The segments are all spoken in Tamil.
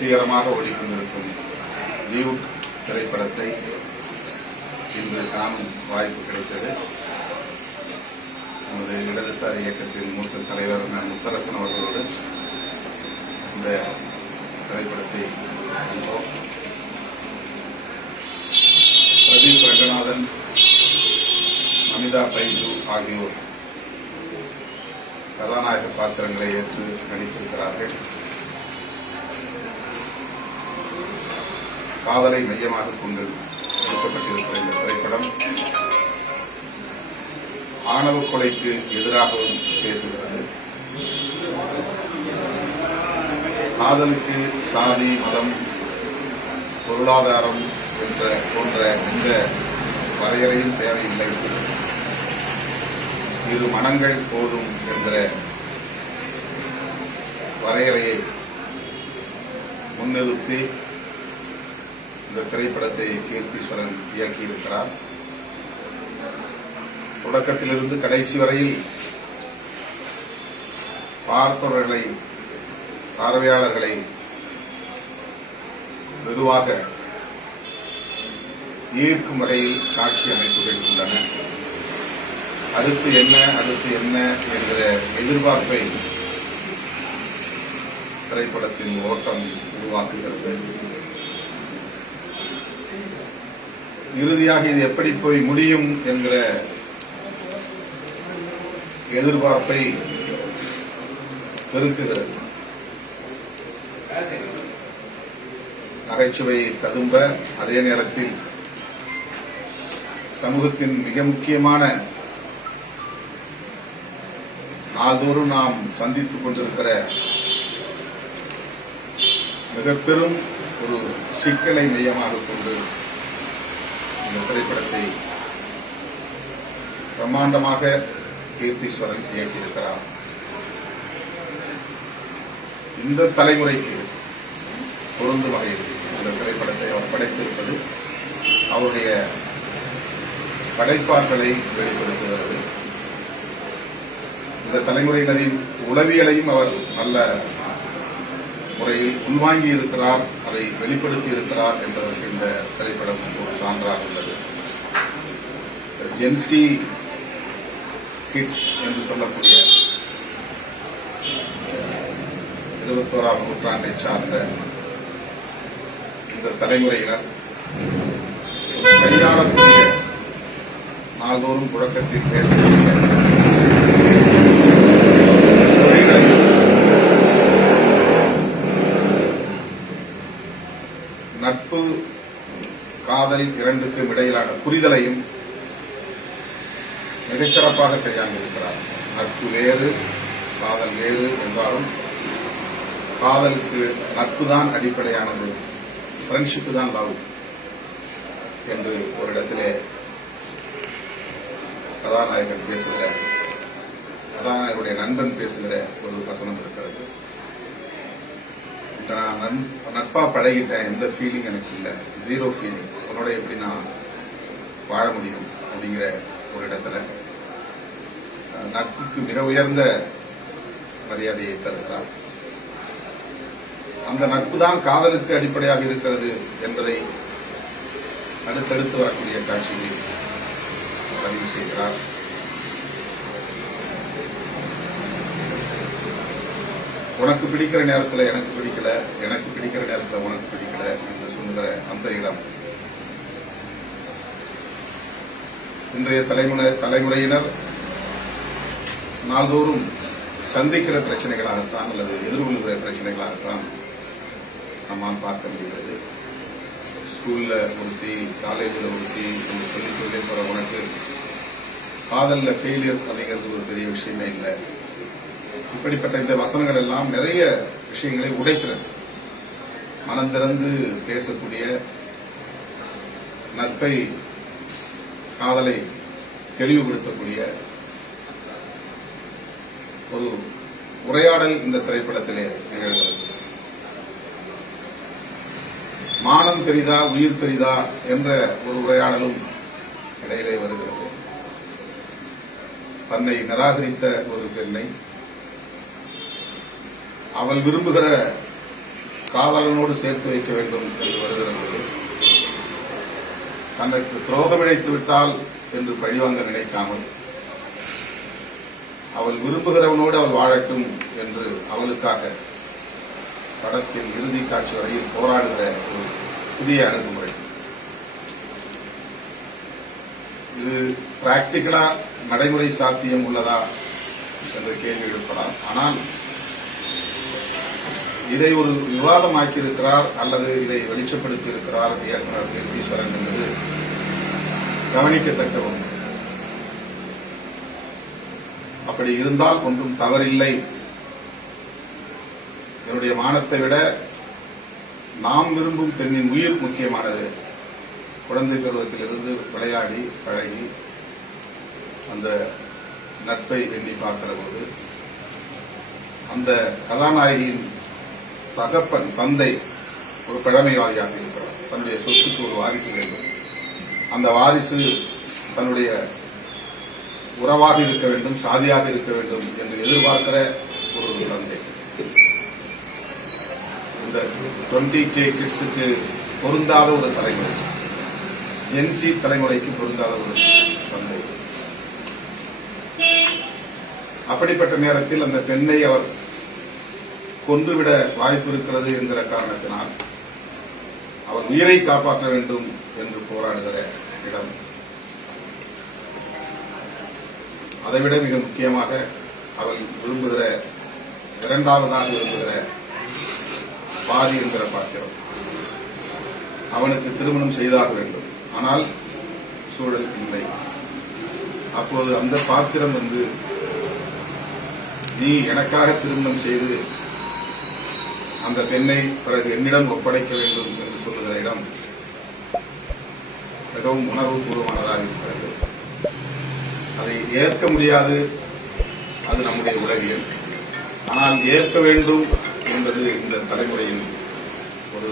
வெற்றிகரமாக ஓடிக்கொண்டிருக்கும் டியூட் திரைப்படத்தை இன்று காணும் வாய்ப்பு கிடைத்தது. நமது இடதுசாரி இயக்கத்தின் மூத்த தலைவர் முத்தரசன் அவர்களோடு இந்த திரைப்படத்தை கண்டோம். பிரதீப் ரங்கநாதன், நமிதா பைஜு ஆகியோர் கதாநாயக பாத்திரங்களை ஏற்று நடித்திருக்கிறார்கள். காதலை மையமாக கொண்டு எடுக்கப்பட்டிருக்கிற இந்த திரைப்படம் ஆணவ கொலைக்கு எதிராகவும் பேசுகிறது. காதலுக்கு சாதி, மதம், பொருளாதாரம் போன்ற எந்த வரையறையும் தேவையில்லை, இரு மனங்கள் போதும் என்ற வரையறையை முன்னிறுத்தி இந்த திரைப்படத்தை கீர்த்தீஸ்வரன் இயக்கியிருக்கிறார். தொடக்கத்திலிருந்து கடைசி வரையில் பார்வையாளர்களை வெகுவாக ஈர்க்கும் வகையில் காட்சி அமைப்புகள் உள்ளன. அடுத்து என்ன என்கிற எதிர்பார்ப்பை திரைப்படத்தின் ஓட்டம் உருவாக்குகிறது. இறுதியாக இது எப்படி போய் முடியும் என்கிற எதிர்பார்ப்பை பெருக்குகிறது. நகைச்சுவை ததும்ப, அதே நேரத்தில் சமூகத்தின் மிக முக்கியமான நாள்தோறும் நாம் சந்தித்துக் கொண்டிருக்கிற மிக பெரும் ஒரு சிக்கலை மையமாக கொண்டு இந்த திரைப்படத்தை பிரம்மாண்டமாக கீர்த்தீஸ்வரன் இயக்கியிருக்கிறார். இந்த தலைமுறைக்கு பொருந்தும் வகையில் இந்த திரைப்படத்தை அவர் படைத்திருப்பது அவருடைய படைப்பாற்றலை வெளிப்படுத்துகிறது. இந்த தலைமுறையினரின் உளவியலையும் அவர் நல்ல முறையில் உள்வாங்கி இருக்கிறார், அதை வெளிப்படுத்தி இருக்கிறார் என்பதற்கு இந்த திரைப்படம் ஒரு சான்றாக உள்ளது. ஜென்சி கிட்ஸ் என்று சொல்லக்கூடிய 21ஆம் நூற்றாண்டை சார்ந்த இந்த தலைமுறையினர் கையாளக்கூடிய, நாள்தோறும் புழக்கத்தில் பேசக்கூடிய நட்பு, காதல் இரண்டுக்கும் இடையிலான புரிதலையும் மிகச்சிறப்பாக கையாண்டிருக்கிறார். நட்பு வேறு, காதல் வேறு என்றாலும் காதலுக்கு நட்புதான் அடிப்படையானது, ஃப்ரெண்ட்ஷிப் தான் லவ் என்று ஒரு இடத்திலே கதாநாயகன் பேசுகிற, கதாநாயகனுடைய நண்பன் பேசுகிற ஒரு வசனம் இருக்கிறது. நான் நட்பா பழகிட்டேன், எந்த ஃபீலிங் எனக்கு இல்லை, ஜீரோ ஃபீலிங், உன்னோட எப்படி நான் வாழ முடியும் அப்படிங்கிற ஒரு இடத்துல நட்புக்கு மிக உயர்ந்த மரியாதையை தருகிறார். அந்த நட்பு தான் காதலுக்கு அடிப்படையாக இருக்கிறது என்பதை அடுத்தடுத்து வரக்கூடிய காட்சிகளில் பதிவு செய்கிறார். உனக்கு பிடிக்கிற நேரத்தில் எனக்கு பிடிக்கல, எனக்கு பிடிக்கிற நேரத்தில் உனக்கு பிடிக்கல என்று சொல்லுகிற அந்த இடம் இன்றைய தலைமுறையினர் நாள்தோறும் சந்திக்கிற பிரச்சனைகளாகத்தான் அல்லது எதிர்கொள்கிற பிரச்சனைகளாகத்தான் நம்மால் பார்க்க முடிகிறது. ஸ்கூல்ல ஒருத்தி, காலேஜில் ஒருத்தி என்று சொல்லிக்கொண்டே போற உனக்கு காதல்ல ஃபெயிலியர் அப்படிங்கிறது ஒரு பெரிய விஷயமே இல்லை. இப்படிப்பட்ட இந்த வசனங்கள் எல்லாம் நிறைய விஷயங்களை உடைக்கிறது. மனம் திறந்து பேசக்கூடிய, நட்பை, காதலை தெளிவுபடுத்தக்கூடிய ஒரு உரையாடல் இந்த திரைப்படத்திலே நிகழ்கிறது. மானம் பெரிதா உயிர் பெரிதா என்ற ஒரு உரையாடலும் இடையிலே வருகிறது. தன்னை நிராகரித்த ஒரு பெண்ணை அவள் விரும்புகிற காதலனோடு சேர்த்து வைக்க வேண்டும் என்று வருகிறது. தனக்கு துரோகம் இழைத்து விட்டால் என்று பழிவாங்க நினைக்காமல் அவள் விரும்புகிறவனோடு அவள் வாழட்டும் என்று அவளுக்காக படத்தின் இறுதி காட்சி வரையில் போராடுகிற ஒரு புதிய அணுகுமுறை. இது பிராக்டிகலா நடைமுறை சாத்தியம் உள்ளதா என்ற கேள்வி எழுப்பலாம். ஆனால் இதை ஒரு விவாதமாக்கியிருக்கிறார் அல்லது இதை வெளிச்சப்படுத்தி இருக்கிறார் இயக்குநர் ஈஸ்வரன் என்பது கவனிக்கத்தக்க ஒன்று. அப்படி இருந்தால் ஒன்றும் தவறில்லை. என்னுடைய மானத்தை விட நாம் விரும்பும் பெண்ணின் உயிர் முக்கியமானது. குழந்தை பருவத்திலிருந்து விளையாடி பழகி அந்த நட்பை எண்ணி பார்க்கிற போது அந்த கதாநாயகியின் தகப்பன் தந்தை ஒரு பழமைவாதியாக இருக்கிறார். தன்னுடைய சொத்துக்கு ஒரு வாரிசு வேண்டும். அந்த வாரிசு தன்னுடைய உறவாக இருக்க வேண்டும், சாதியாக இருக்க வேண்டும் என்று எதிர்பார்க்கிற ஒரு தந்தை. இந்த 20K கிட்ஸுக்கு பொருந்தாத ஒரு தலைமுறை, ஜென்சி தலைமுறைக்கு பொருந்தாத ஒரு தந்தை. அப்படிப்பட்ட நேரத்தில் அந்த பெண்ணை அவர் கொன்றுவிட வாய்ப்பு இருக்கிறது என்கிற காரணத்தினால் அவர் உயிரை காப்பாற்ற வேண்டும் என்று போராடுகிற இடம். அதைவிட மிக முக்கியமாக அவள் விரும்புகிற இரண்டாவதாக விரும்புகிற பாரி என்கிற பாத்திரம். அவனுக்கு திருமணம் செய்தாக வேண்டும், ஆனால் சூழல் இல்லை. அப்போது அந்த பாத்திரம் நீ எனக்காக திருமணம் செய்து அந்த பெண்ணை பிறகு என்னிடம் ஒப்படைக்க வேண்டும் என்று சொல்லுகிற இடம் மிகவும் உணர்வுபூர்வமானதாக இருக்கிறது. அதை ஏற்க முடியாது, அது நம்முடைய உளவியல். ஆனால் ஏற்க வேண்டும் என்பது இந்த தலைமுறையின் ஒரு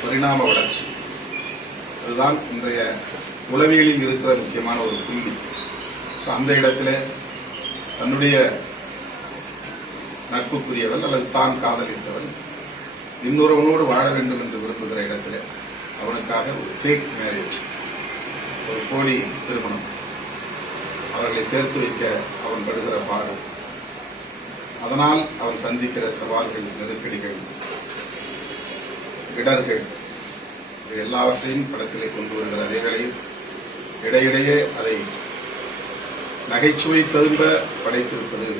பரிணாம வளர்ச்சி. அதுதான் இன்றைய உளவியலில் இருக்கிற முக்கியமான ஒரு புள்ளி. அந்த இடத்திலே தன்னுடைய நட்புக்குரியவன் அல்லது தான் காதலித்தவன் இன்னொருவனோடு வாழ வேண்டும் என்று விரும்புகிற இடத்திலே அவனுக்காக ஒரு ஃபேக் மேரேஜ், ஒரு போலி திருமணம், அவர்களை சேர்த்து வைக்க அவன் படுகிற பாடு, அதனால் அவன் சந்திக்கிற சவால்கள், நெருக்கடிகள், இடர்கள், எல்லாவற்றையும் படத்திலே கொண்டு வருகிற அதே வேளையில் இடையிடையே அதை நகைச்சுவை ததும்ப படைத்திருப்பது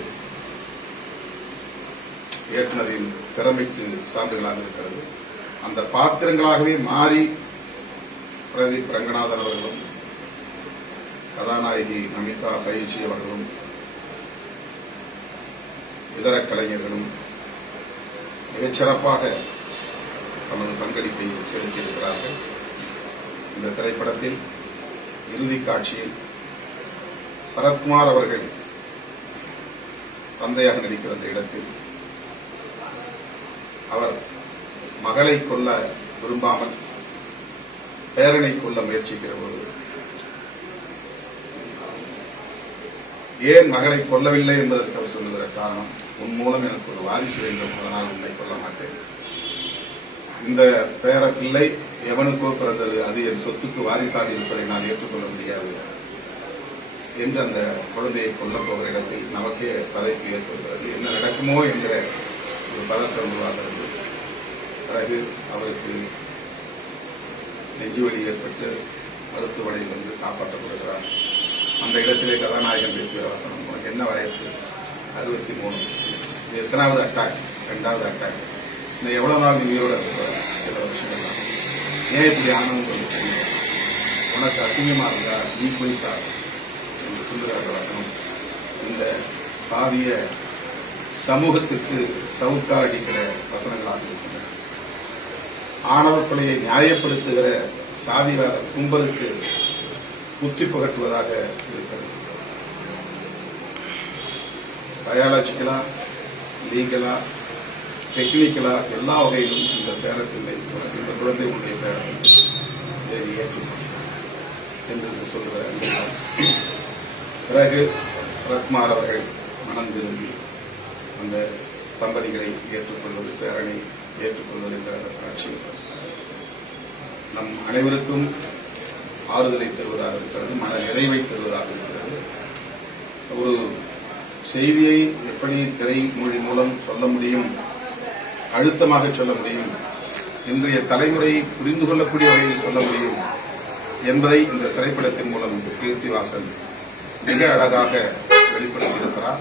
இயக்குநரின் திறமைக்கு சான்றுகளாக இருக்கிறது. அந்த பாத்திரங்களாகவே மாறி பிரதீப் ரங்கநாதன் அவர்களும் கதாநாயகி நமிதா பயிற்சி அவர்களும் இதர கலைஞர்களும் மிகச்சிறப்பாக தமது பங்களிப்பை செலுத்தியிருக்கிறார்கள். இந்த திரைப்படத்தில் இறுதிக் காட்சியில் சரத்குமார் அவர்கள் தந்தையாக நடிக்கிற அந்த இடத்தில் அவர் மகளை கொல்ல விரும்பாமல் பேரனை கொல்ல முயற்சிக்கிற போது ஏன் மகளை கொல்லவில்லை என்பதற்கு அவர் சொல்லுகிற காரணம், உன் மூலம் எனக்கு ஒரு வாரிசு வேண்டும், அதனால் உன்னை கொல்ல மாட்டேன். இந்த பேர பிள்ளை எவனுக்கோ பிறந்தது, அது என் சொத்துக்கு வாரிசாக இருப்பதை நான் ஏற்றுக்கொள்ள முடியாது என்று அந்த குழந்தையை கொல்லப் போகிற இடத்தில் நமக்கே பதைப்பு ஏற்படுகிறது. என்ன நடக்குமோ என்ற ஒரு பதற்றம் உருவாகிறது. பிறகு அவருக்கு நெஞ்சுவலி ஏற்பட்டு மருத்துவமனையில் காப்பாற்றப்படுகிறார். அந்த இடத்திலே கதாநாயகன் பேசுகிற வசனம், உனக்கு என்ன வயசு? 63. இது எத்தனாவது அட்டாக்? 2வது அட்டாக். இன்னும் எவ்வளவு நாள் நீ உயிரோட இருக்க? சில வருஷங்கள் தான். ஏன் இப்படி ஆனவங்க தெரியும்? உனக்கு அசிங்கமா இருந்தா நீ போய் சார் என்று சொல்லுகிற வசனம் இந்த சாதிய சமூகத்திற்கு சவுக்கால் அடிக்கிற வசனங்களாக இருக்கின்றன. ஆணவ கொலையை நியாயப்படுத்துகிற சாதிவாத கும்பலுக்கு புத்தி புகட்டுவதாக இருக்கிறது. பயாலஜிக்கலா, லீகலா, டெக்னிக்கலா எல்லா வகையிலும் இந்த பேரப்பிள்ளை, இந்த குழந்தை உடைய பேரப்பிள்ளை தேவி ஏற்றுக்கொண்டார் என்று சொல்லுகிறார். பிறகு சரத்குமார் அவர்கள் மனம் திரும்பி அந்த தம்பதிகளை ஏற்றுக்கொள்வது, பேரனை ஏற்றுக்கொள்வது என்ற காட்சி நம் அனைவருக்கும் ஆறுதலை தருவதாக இருக்கிறது, மன நிறைவை தருவதாக இருக்கிறது. ஒரு செய்தியை எப்படி திரைமொழி மூலம் சொல்ல முடியும், அழுத்தமாக சொல்ல முடியும், இன்றைய தலைமுறை புரிந்து கொள்ளக்கூடிய வகையில் சொல்ல முடியும் என்பதை இந்த திரைப்படத்தின் மூலம் கீர்த்திவாசன் மிக அழகாக வெளிப்படுத்தியிருக்கிறார்.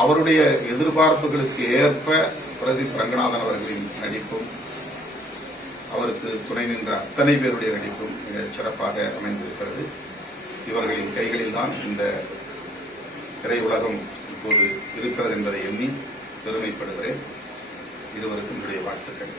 அவருடைய எதிர்பார்ப்புகளுக்கு ஏற்ப பிரதீப் ரங்கநாதன் அவர்களின் நடிப்பும் அவருக்கு துணை நின்ற அத்தனை பேருடைய நடிப்பும் மிக சிறப்பாக அமைந்திருக்கிறது. இவர்களின் கைகளில் தான் இந்த திரையுலகம் இப்போது இருக்கிறது என்பதை எண்ணி பெருமைப்படுகிறேன். இருவருக்கும் என்னுடைய வாழ்த்துக்கள்.